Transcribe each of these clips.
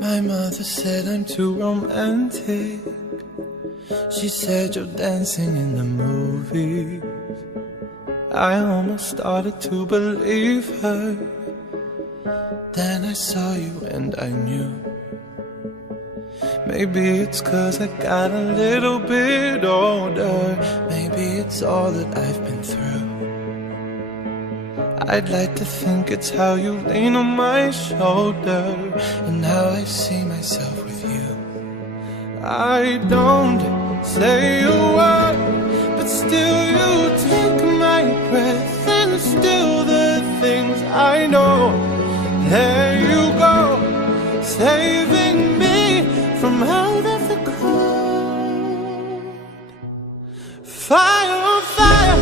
My mother said I'm too romantic. She said you're dancing in the movies. I almost started to believe her. Then I saw you and I knew. Maybe it's 'cause I got a little bit older. Maybe it's all that I've been through. I'd like to think it's how you lean on my shoulder and how I see myself with you. I don't say a word, but still you take my breath and still the things I know. There you go, saving me from out of the cold. Fire on fire,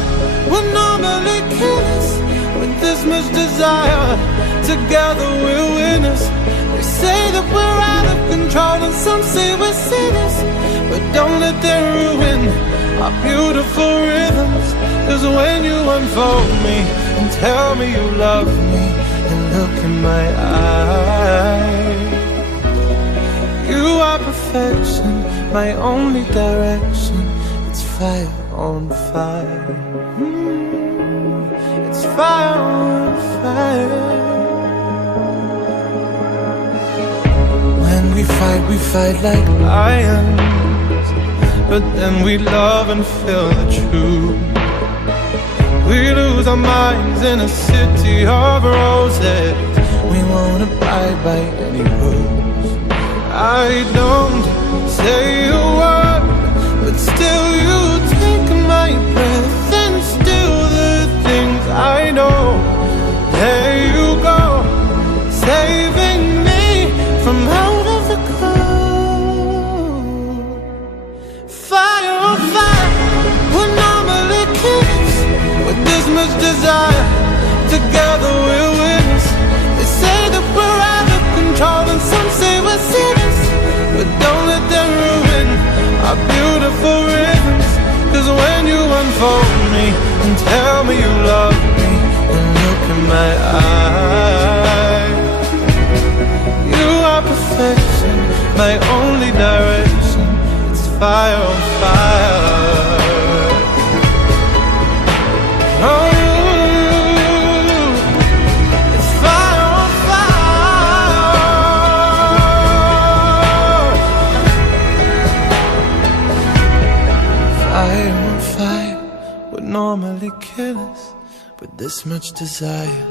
we're normally killers. With this much desire, together we're winners. They say that we're out of control and some say we're sinners, but don't let them ruin our beautiful rhythms. 'Cause when you unfold me and tell me you love me and look in my eyes, you are perfection, my only direction. It's fire on fire. It's fire on fire. When we fight like lions, but then we love and feel the truth. We lose our minds in a city of roses. We won't abide by any rules. I don't say a word, but still you take my breath and still the things I know. There you go, saving me from out of the cold. Fire on fire, we're normally kids. With this much desire, together we're winners. They say that we're out of control and some say we're sinners, but don't let them ruin our beautiful rhythms. 'Cause when you unfold me and tell me you love me and look in my eyes, you are perfection, my only direction. It's fire on fire. Oh, it's fire on fire. Fire on fire, we're normally killers. With this much desire,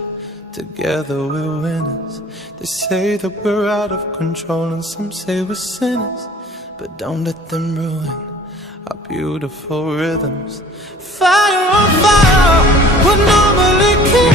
together we're winners. They say that we're out of control and some say we're sinners, but don't let them ruin our beautiful rhythms. Fire on fire, we're normally killers.